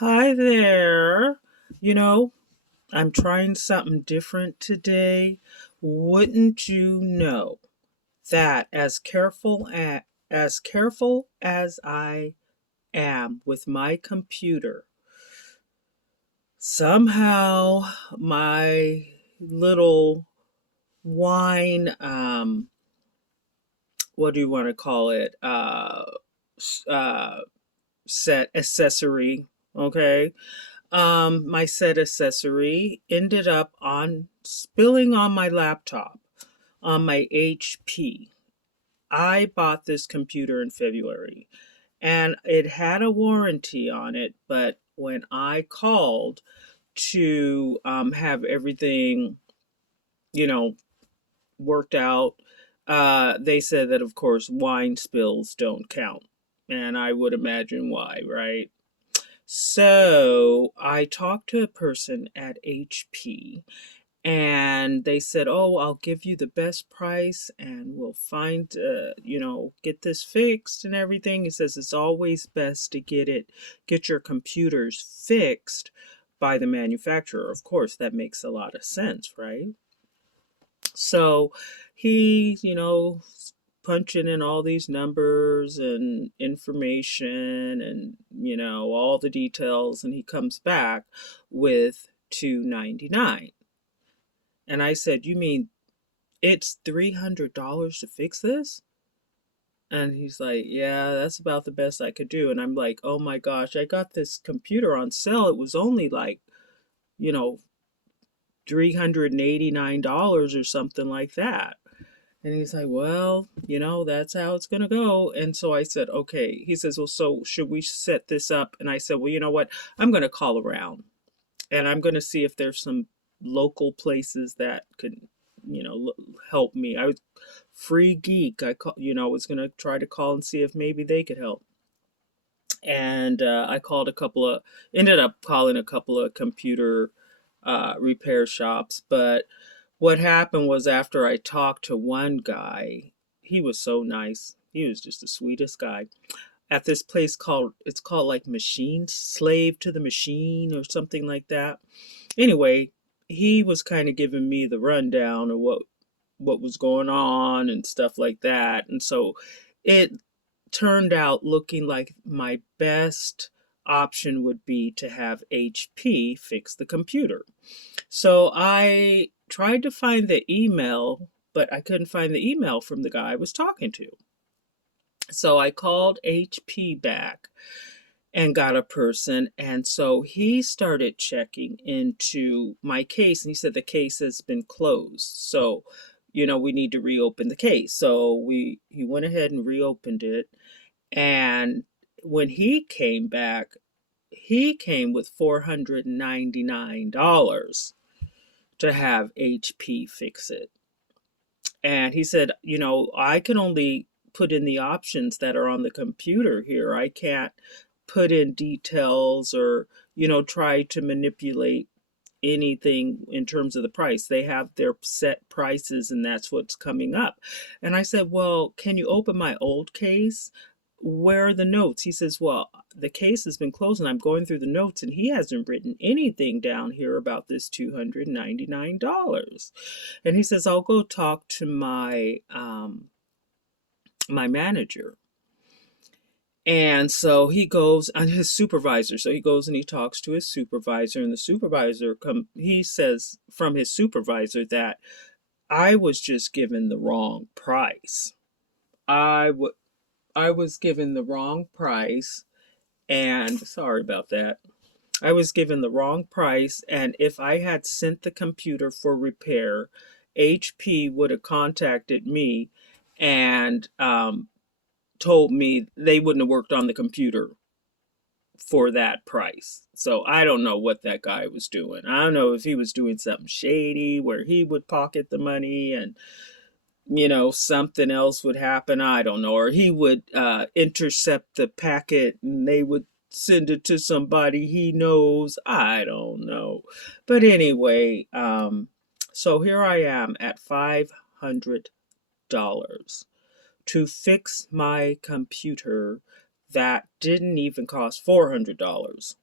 Hi there. You know, I'm trying something different today. Wouldn't you know that as careful as I am with my computer, somehow my little wine what do you want to call it? S- uh set accessory, okay? My set accessory ended up on spilling on my laptop on my HP. I bought this computer in February and it had a warranty on it, but when I called to have everything, you know, worked out, they said that, of course, wine spills don't count. And I would imagine why, right? So I talked to a person at HP and they said, "Oh, I'll give you the best price and we'll find, get this fixed and everything." He says it's always best to get your computers fixed by the manufacturer. Of course, that makes a lot of sense, right? So he, punching in all these numbers and information and, all the details, and he comes back with 299. And I said, "You mean it's $300 to fix this?" And he's like, "Yeah, that's about the best I could do." And I'm like, "Oh my gosh, I got this computer on sale. It was only like, you know, $389 or something like that." And he's like, "Well, that's how it's going to go." And so I said, "Okay." He says, "Well, so should we set this up?" And I said, "Well, you know what? I'm going to call around and I'm going to see if there's some local places that could, help me." I was free geek. Was going to try to call and see if maybe they could help. And I ended up calling a couple of computer repair shops. But what happened was after I talked to one guy, he was so nice. He was just the sweetest guy. At this place it's called like Machine Slave to the Machine or something like that. Anyway, he was kind of giving me the rundown of what was going on and stuff like that. And so it turned out looking like my best option would be to have HP fix the computer. So I tried to find the email, but I couldn't find the email from the guy I was talking to. So I called HP back and got a person. And so he started checking into my case and he said the case has been closed. So, we need to reopen the case. So he went ahead and reopened it. And when he came back, he came with $499 to have HP fix it. And he said, "I can only put in the options that are on the computer here. I can't put in details or, try to manipulate anything in terms of the price. They have their set prices and that's what's coming up." And I said, "Well, can you open my old case? Where are the notes?" He says, "Well, the case has been closed and I'm going through the notes and he hasn't written anything down here about this $299. And he says, "I'll go talk to my manager." And so he goes on his supervisor. So he goes and he talks to his supervisor, and the supervisor he says from his supervisor that I was just given the wrong price. I w- I was given the wrong price, and sorry about that. I was given the wrong price, and if I had sent the computer for repair, HP would have contacted me and told me they wouldn't have worked on the computer for that price. So I don't know what that guy was doing. I don't know if he was doing something shady where he would pocket the money and something else would happen. I don't know. Or he would intercept the packet and they would send it to somebody he knows. I don't know. But anyway, so here I am at $500 to fix my computer that didn't even cost $400.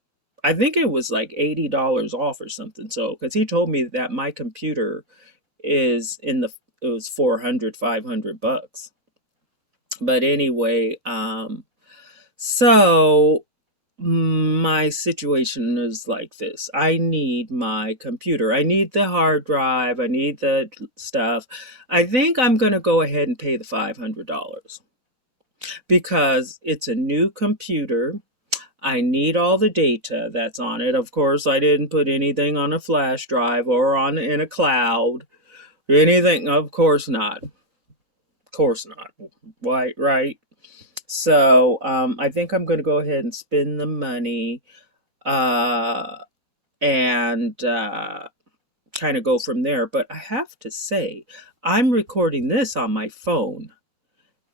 I think it was like $80 off or something. So, because he told me that my computer is in the, it was 400, $500. But anyway, so my situation is like this. I need my computer. I need the hard drive. I need the stuff. I think I'm going to go ahead and pay the $500 because it's a new computer. I need all the data that's on it. Of course, I didn't put anything on a flash drive or on in a cloud. Anything, of course not. Of course not. Why, right? So, I think I'm going to go ahead and spend the money, uh, and kind of go from there. But I have to say, I'm recording this on my phone,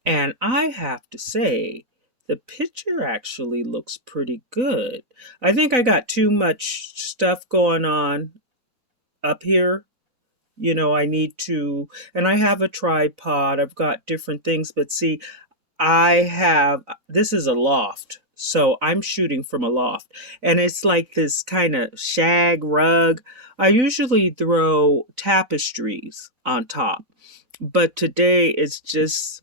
and I have to say, the picture actually looks pretty good. I think I got too much stuff going on up here. I need to, and I have a tripod. I've got different things, but see, this is a loft. So I'm shooting from a loft. And it's like this kind of shag rug. I usually throw tapestries on top. But today it's just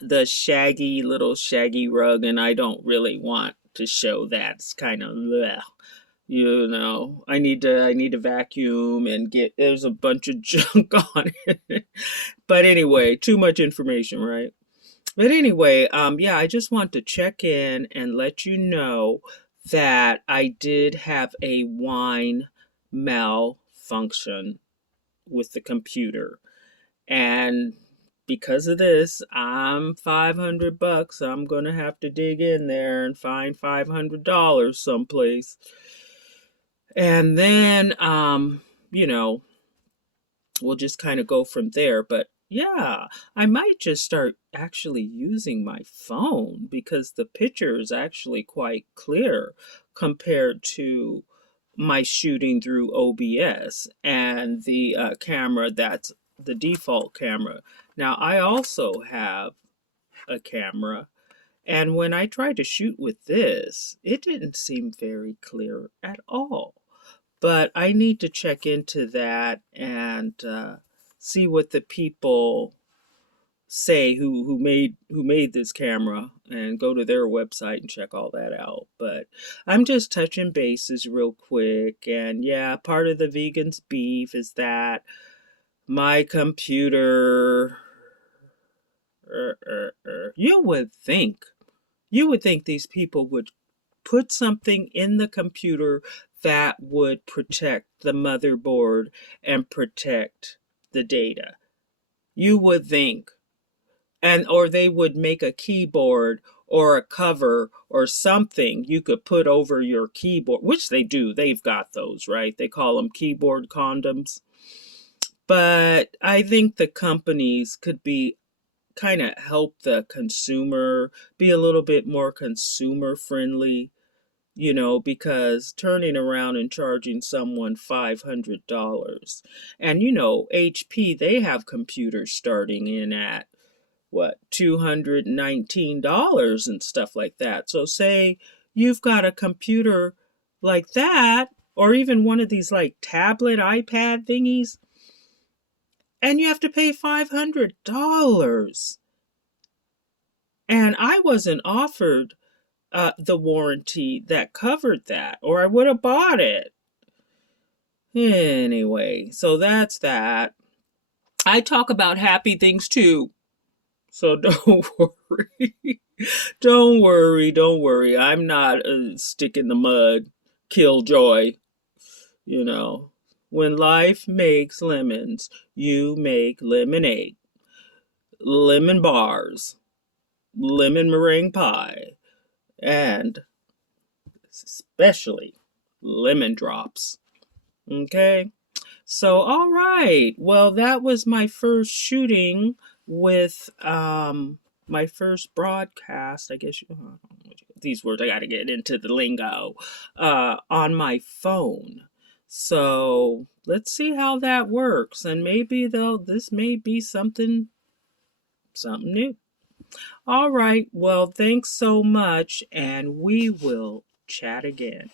the little shaggy rug. And I don't really want to show that. It's kind of, I need to vacuum and there's a bunch of junk on it. But anyway, too much information, right? But anyway, yeah, I just want to check in and let you know that I did have a wine malfunction with the computer. And because of this, I'm $500. I'm going to have to dig in there and find $500 someplace. And then, we'll just kind of go from there. But yeah, I might just start actually using my phone because the picture is actually quite clear compared to my shooting through OBS and the camera that's the default camera. Now, I also have a camera, and when I tried to shoot with this, it didn't seem very clear at all. But I need to check into that and see what the people say who made this camera and go to their website and check all that out. But I'm just touching bases real quick. And yeah, part of the vegans beef is that my computer, you would think these people would put something in the computer that would protect the motherboard and protect the data. You would think. Or they would make a keyboard or a cover or something you could put over your keyboard, which they do. They've got those, right? They call them keyboard condoms. But I think the companies could be kind of help the consumer be a little bit more consumer friendly, because turning around and charging someone $500. And HP, they have computers starting in at what, $219 and stuff like that. So say you've got a computer like that, or even one of these like tablet iPad thingies, and you have to pay $500. And I wasn't offered the warranty that covered that, or I would have bought it. Anyway, so that's that. I talk about happy things too. So don't worry. Don't worry. I'm not a stick in the mud, killjoy. When life makes lemons, you make lemonade, lemon bars, lemon meringue pie, and especially lemon drops. Okay? So, all right. Well, that was my first shooting with my first broadcast. I guess these words, I got to get into the lingo, on my phone. So let's see how that works. And maybe this may be something new. All right. Well, thanks so much, and we will chat again.